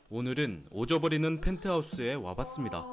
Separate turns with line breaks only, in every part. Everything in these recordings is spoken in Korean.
오늘은 오져버리는 펜트하우스에 와봤습니다.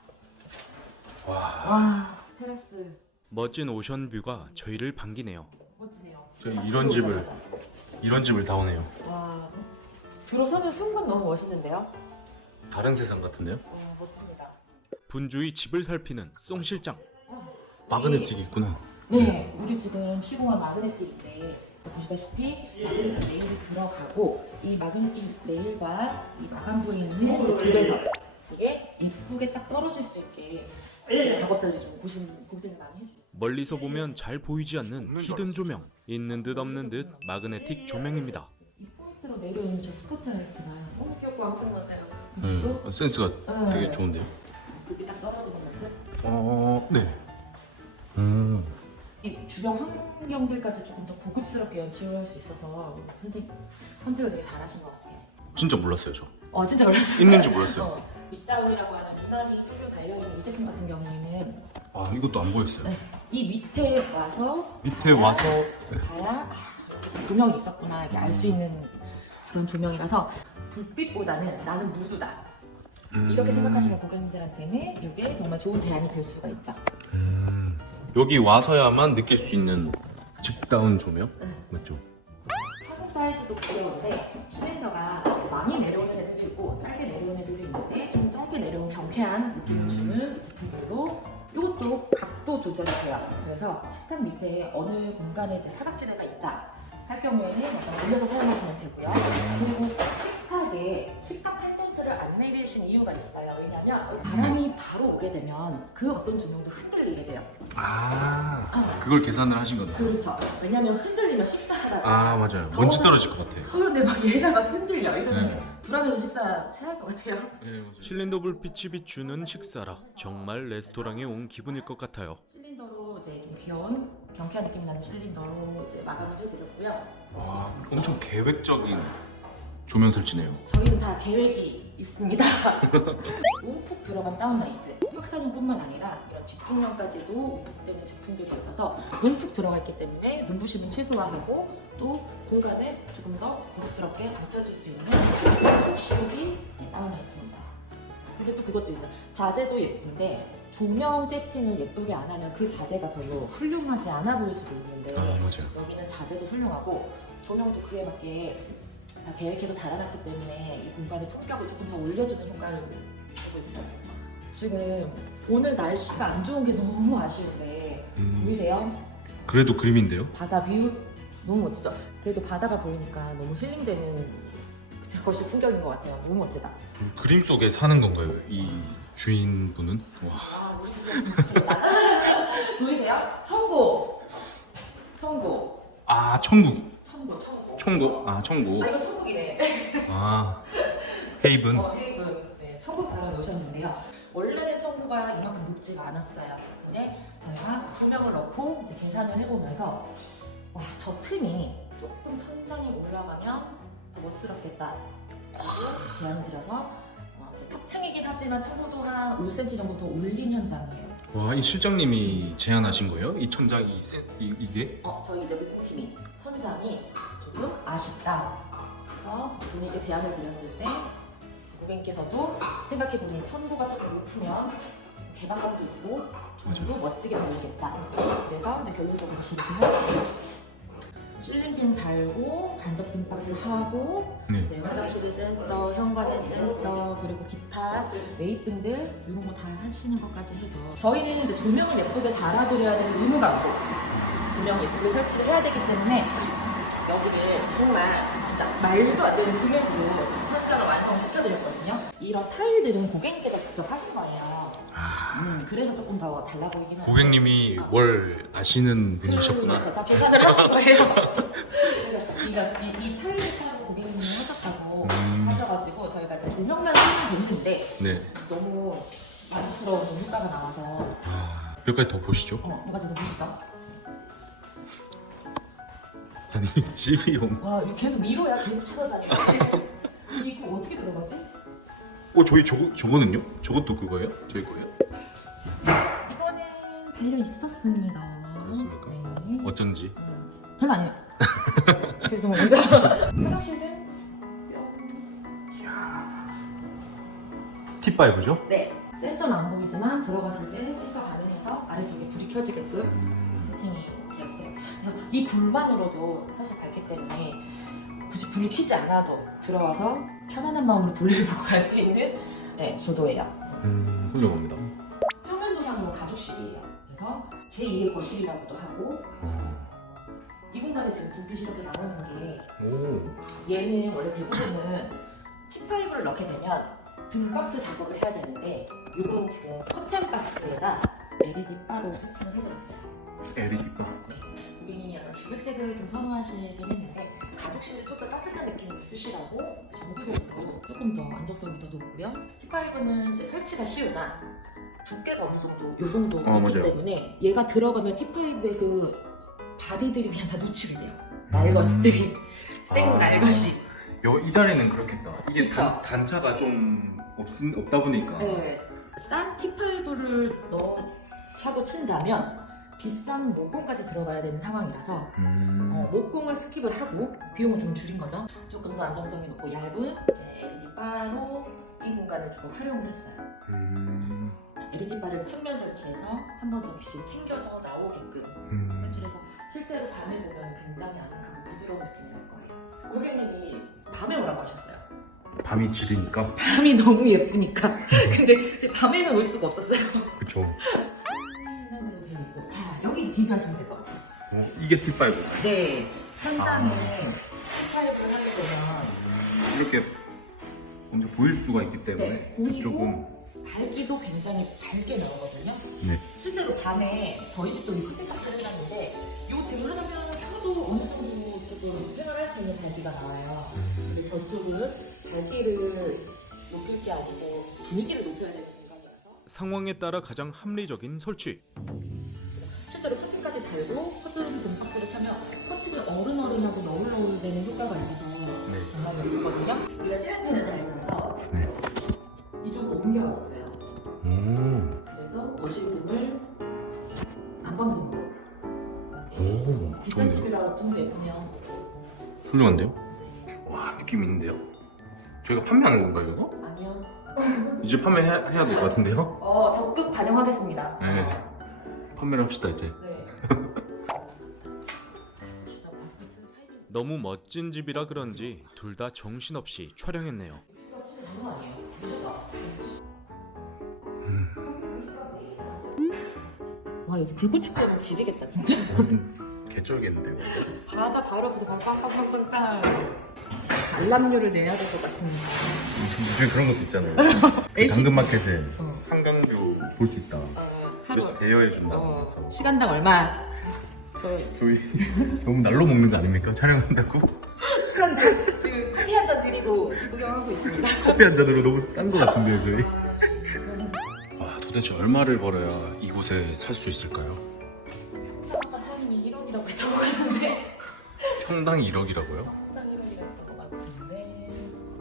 와, 테라스
멋진 오션뷰가 저희를 반기네요.
멋지네요.
저희 이런 집을 다 오네요.
와, 들어서는 순간 너무 멋있는데요?
다른 세상 같은데요?
멋집니다.
분주히 집을 살피는 송 실장.
마그네틱이 있구나.
네, 우리 지금 시공한 마그네틱인데 보시다시피 마그네틱 레일이 들어가고 이 마그네틱 레일과 이 마감부에 있는 돌배선 이게 예쁘게 딱 떨어질 수 있게 작업자들이 좀 고생을 많이 해주셨어요.
멀리서 보면 잘 보이지 않는 히든 조명. 있는 듯 없는 듯 마그네틱 조명입니다.
이 포인트로 내려오는 저 스포트라이트가 너무 귀엽고 앙증맞아요.
센스가 되게 좋은데요?
불이 딱 떨어지는 모습.
네.
이 주변 환경들까지 조금 더 고급스럽게 연출할 수 있어서 선생님 선택을 되게 잘하신 것 같아요.
진짜 몰랐어요, 저.
진짜 몰랐어요.
있는 줄 몰랐어요.
립다운이라고 하는 유난히 효료 달려있는 이 제품 같은 경우에는
아, 이것도 안 보였어요.
네, 이 밑에 와서
밑에 와서
봐야 조명이 있었구나 이렇게 알 수 있는 그런 조명이라서 불빛보다는 나는 무드다 이렇게 생각하시는 고객님들한테는 이게 정말 좋은 대안이 될 수가 있죠.
여기 와서야만 느낄 수 있는 집다운 조명?
네.
맞죠?
한국 사이즈도 귀여운데 실린더가 많이 내려오는 애들도 있고 짧게 내려오는 애들도 있는데 좀 짧게 내려온 경쾌한 느낌을 주는 제품들로 이것도 각도 조절이 돼요. 그래서 식탁 밑에 어느 공간에 이제 사각지대가 있다 할 경우에는 약간 올려서 사용하시면 되고요. 그리고 식탁에 식탁 활동들을 안 내리신 이유가 있어요. 왜냐하면 바람이 바로 오게 되면 그 어떤 조명도 흔들리게 돼요.
그걸 계산을 하신 거다.
그렇죠. 왜냐하면 흔들리면 식사하다가
맞아요. 먼지 떨어질 것 같아.
그런데 막 얘가 막 흔들려 이러면 불안해서 식사 체할 것 같아요.
네, 맞아요.
실린더 불빛이 비추는 식사라 정말 레스토랑에 온 기분일 것 같아요.
실린더로 이제 좀 귀여운 경쾌한 느낌 나는 실린더로 이제 마감을 해드렸고요.
와, 엄청 계획적인 조명 설치네요.
저희는 다 계획이 있습니다. 움푹 들어간 다운라이트 확산형뿐만 아니라 이런 집중형까지도 움푹되는 제품들이 있어서 움푹 들어가 있기 때문에 눈부심은 최소화하고 또 공간을 조금 더 고급스럽게 바꿔줄 수 있는 푹신이 다운라이트입니다. 근데 또 그것도 있어요. 자재도 예쁜데 조명 세팅을 예쁘게 안 하면 그 자재가 별로 훌륭하지 않아 보일 수도 있는데
맞아요.
여기는 자재도 훌륭하고 조명도 그에 맞게 다 계획해서 달아놨기 때문에 이 공간의 품격을 조금 더 올려주는 효과를 주고 있어요. 지금 오늘 날씨가 안 좋은 게 너무 아쉬운데 보이세요?
그래도 그림인데요?
바다 뷰 너무 멋지죠? 그래도 바다가 보이니까 너무 힐링되는 것이 풍경인 것 같아요. 너무 멋지다.
그림 속에 사는 건가요? 이 주인분은? 와.
우리 집에 진짜 좋겠다. 보이세요? 청고!
천국.
청고.
천국.
이거 천국이네.
헤이븐.
헤이븐. 네, 천국 달아놓으셨는데요. 원래는 천국가 이만큼 높지가 않았어요. 근데 저희가 조명을 넣고 이제 계산을 해보면서 와, 저 틈이 조금 천장이 올라가면 더 멋스럽겠다. 라고 제안을 드려서 이제 탑층이긴 하지만 천국도 한 5cm 정도 더 올린 현장이에요.
와, 이 실장님이 제안하신 거예요? 이 천장이 이게?
저희 이제 운영팀이 천장이 조금 아쉽다. 그래서 본인께 제안을 드렸을 때 고객님께서도 생각해보니 천고가 조금 높으면 개방감도 있고 좀 더 멋지게 달리겠다. 그래서 이제 결론적으로 이렇게 하고 실링핀 달고 간접등 박스 하고 이제 화장실에 센서, 현관에 센서 그리고 기타 매입등들 이런 거 다 하시는 것까지 해서 저희는 이제 조명을 예쁘게 달아드려야 되는 의무가 있고 조명 예쁘게 설치를 해야 되기 때문에 여기를 정말 진짜 말도 안 되는 금액으로 현장을 완성을 시켜드렸거든요. 이런 타일들은 고객님께서 직접 하신 거예요. 그래서 조금 더 달라 보이긴 하는데
고객님이 뭘 아시는 분이셨구나.
그렇죠. 다 계산을 하신 거예요. 그러니까 이 타일을 고객님이 하셨다고 하셔가지고 저희가 이제 조명만 설치됐는데
네.
너무 만족스러운 효과가 나와서
몇 가지 더 보시죠.
이거 진짜 보실까?
아니, 집이
와, 이거 계속 미로야. 계속 찾아다니고. 이거 어떻게 들어가지?
저희 저거는요? 저것도 그거예요? 저희 거예요?
이거는 달려 있었습니다.
그렇습니까?
네.
어쩐지.
별로 아니에요. 죄송합니다. 화장실은
이야. T5죠?
네, 센서는 안 보이지만 들어갔을 때 센서 반응해서 아래쪽에 불이 켜지게끔 세팅이 되었어요. 그래서 이 불만으로도 사실 밝기 때문에 굳이 불을 켜지 않아도 들어와서 편안한 마음으로 볼일을 보고 갈 수 있는 네, 조도예요.
훌륭합니다.
평면도상으로 가족실이에요. 그래서 제2의 거실이라고도 하고 이 공간에 지금 불빛이 이렇게 나오는 게
오.
얘는 원래 대부분은 T5를 넣게 되면 등박스 작업을 해야 되는데 이거는 지금 커튼 박스에다 LED 바로 세팅을 해드렸어요.
LED 바.
고객님이 약간 주백색을 좀 선호하시긴 했는데 가족실을 좀 더 따뜻한 느낌을 쓰시라고 전구색으로 조금 더 안정성이 더 높고요. T5는 이제 설치가 쉬우나 두께가 어느 정도 이 정도 있기
맞아요.
때문에 얘가 들어가면 T5의 그 바디들이 그냥 다 노출이 돼요. 날것들이 생 날것이.
이 자리는 그렇겠다. 이게
그쵸?
단차가 좀 없다 보니까.
네. 싼 T5를 차고 친다면 비싼 목공까지 들어가야 되는 상황이라서 목공을 스킵을 하고 비용을 좀 줄인 거죠. 조금 더 안정성이 높고 얇은 LED 바로 이 공간을 조금 활용을 했어요. LED 바를 측면 설치해서 한 번 더 빛이 튕겨져 나오게끔 설치해서 실제로 밤에 보면 굉장히 아늑하고 부드러운 느낌이 날 거예요. 고객님이 밤에 오라고 하셨어요.
밤이 지르니까.
밤이 너무 예쁘니까. 근데 이제 밤에는 올 수가 없었어요.
그쵸.
자, 여기 비교하시면 될 것 같아요.
이게 T5.
네, 천장에 T5를 하게 되면
이렇게 먼저 보일 수가 있기 때문에
네, 보이고
이쪽은
밝기도 굉장히 밝게 나오거든요.
네.
실제로 밤에 저희 집도 이 커튼 박스를 해놨는데 이 등을 하면 켜도 어느 정도 조금 생활할 수 있는 밝기가 나와요. 근데 저쪽은 밝기를 높일 게 아니고 분위기를 높여야 되는 공간이라서
상황에 따라 가장 합리적인 설치.
실제로 커튼까지 달고 커튼 등박스를 켜면 커튼이 어른어른하고 너울너울되는 효과가 있어서 정말 예쁘거든요. 우리가 실험팬을 달면서 이쪽으로 옮겨왔어요. 그래서 거실등을 안방등으로 비싼 집이라 좀 예쁘네요.
훌륭한데요? 와, 느낌 있는데요? 저희가 판매하는 건가요, 이거?
아니요.
이제 판매해야 될 것 같은데요?
적극 반영하겠습니다.
네. 판매를 합시다, 이제.
네.
너무 멋진 집이라 그런지 둘 다 정신없이 촬영했네요.
진짜 장난 아니에요. 와, 여기 불꽃 축제는 지리겠다 진짜.
개쩔겠는데요?
바다 바로 앞에서 빵빵빵빵빵 알람료를 내야 될 것 같습니다.
요즘 그런 것도 있잖아요.
LCD.
당근마켓에
어.
한강뷰 볼 수 있다.
하루
그래서 대여해준다고 해서.
시간당 얼마?
저희 너무 날로 먹는 거 아닙니까? 촬영한다고?
시간당 지금 커피 한 잔 드리고 구경하고 있습니다.
커피 한 잔으로 너무 싼 거 같은데요, 저희? 와, 도대체 얼마를 벌어야 이곳에 살 수 있을까요?
아까 사장님이 1억이라고 했던 것 같은데
평당 1억이라고요?
상당 1억이라고 했던 것 같은데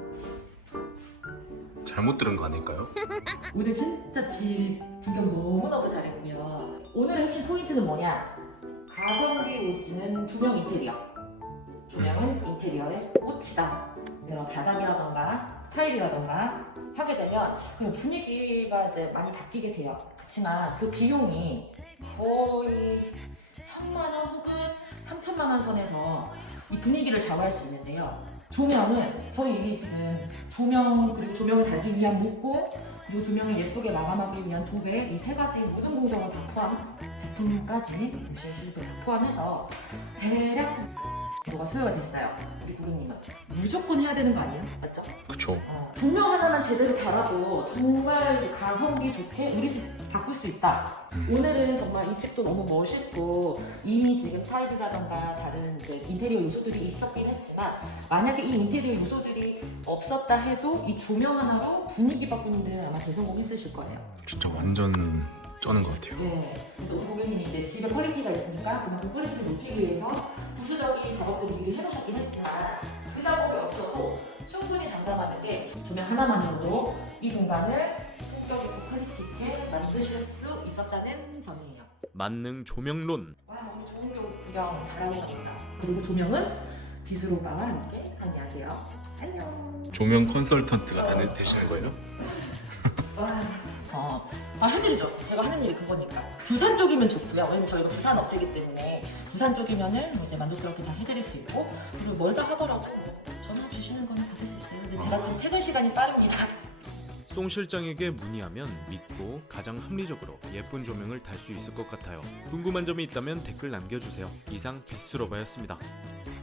잘못 들은 거 아닐까요?
오늘 진짜 집 구경 너무너무 잘했고요. 오늘의 핵심 포인트는 뭐냐? 가성비 오지는 조명 인테리어. 조명은 인테리어의 꽃이다. 이런 바닥이라던가 타일이라던가 하게 되면 그냥 분위기가 이제 많이 바뀌게 돼요. 그렇지만 그 비용이 거의 1,000만 원 혹은 3천만 원 선에서 이 분위기를 좌우할 수 있는데요. 조명은 저희 지금 조명 그리고 조명을 달기 위한 목공 그리고 조명을 예쁘게 마감하기 위한 도배 이 세 가지 모든 공정을 다 포함 제품까지 다 포함해서 대략 뭐가 소요가 됐어요. 우리 고객님은 무조건 해야 되는 거 아니에요? 맞죠?
그쵸.
조명 하나만 제대로 달아도 정말 가성비 좋게 우리 집 바꿀 수 있다. 오늘은 정말 이 집도 너무 멋있고 이미 지금 타일이라던가 다른 이제 인테리어 요소들이 있었긴 했지만 만약에 이 인테리어 요소들이 없었다 해도 이 조명 하나로 분위기 바꾸는데 아마 대성공했으실 거예요.
진짜 완전 쩌는 것 같아요.
네. 그래서 우리 고객님이 이제 집에 퀄리티가 있으니까 그만큼 퀄리티를 놓기 위해서 부수적인 작업들을 미리 해놓으셨긴 했지만 그 작업이 없어도 충분히 장담하는 게 조명 하나만으로도 이 공간을 품격 있고 퀄리티 있게 만드실 수 있었다는 점이에요.
만능 조명론.
와, 오늘 좋은 구경 잘하고 갑니다. 그리고 조명은 비스로바와 함께 다녀하세요. 안녕.
조명 컨설턴트가 되시는 거예요?
해드리죠. 제가 하는 일이 그거니까. 부산 쪽이면 좋고요. 왜냐면 저희가 부산 업체이기 때문에 부산 쪽이면은 이제 만족스럽게 다 해드릴 수 있고, 그리고 멀다 하더라도 전화 주시는 거는 받을 수 있어요. 근데 제가 좀 퇴근 시간이 빠릅니다.
송 실장에게 문의하면 믿고 가장 합리적으로 예쁜 조명을 달 수 있을 것 같아요. 궁금한 점이 있다면 댓글 남겨주세요. 이상 빗수로바였습니다.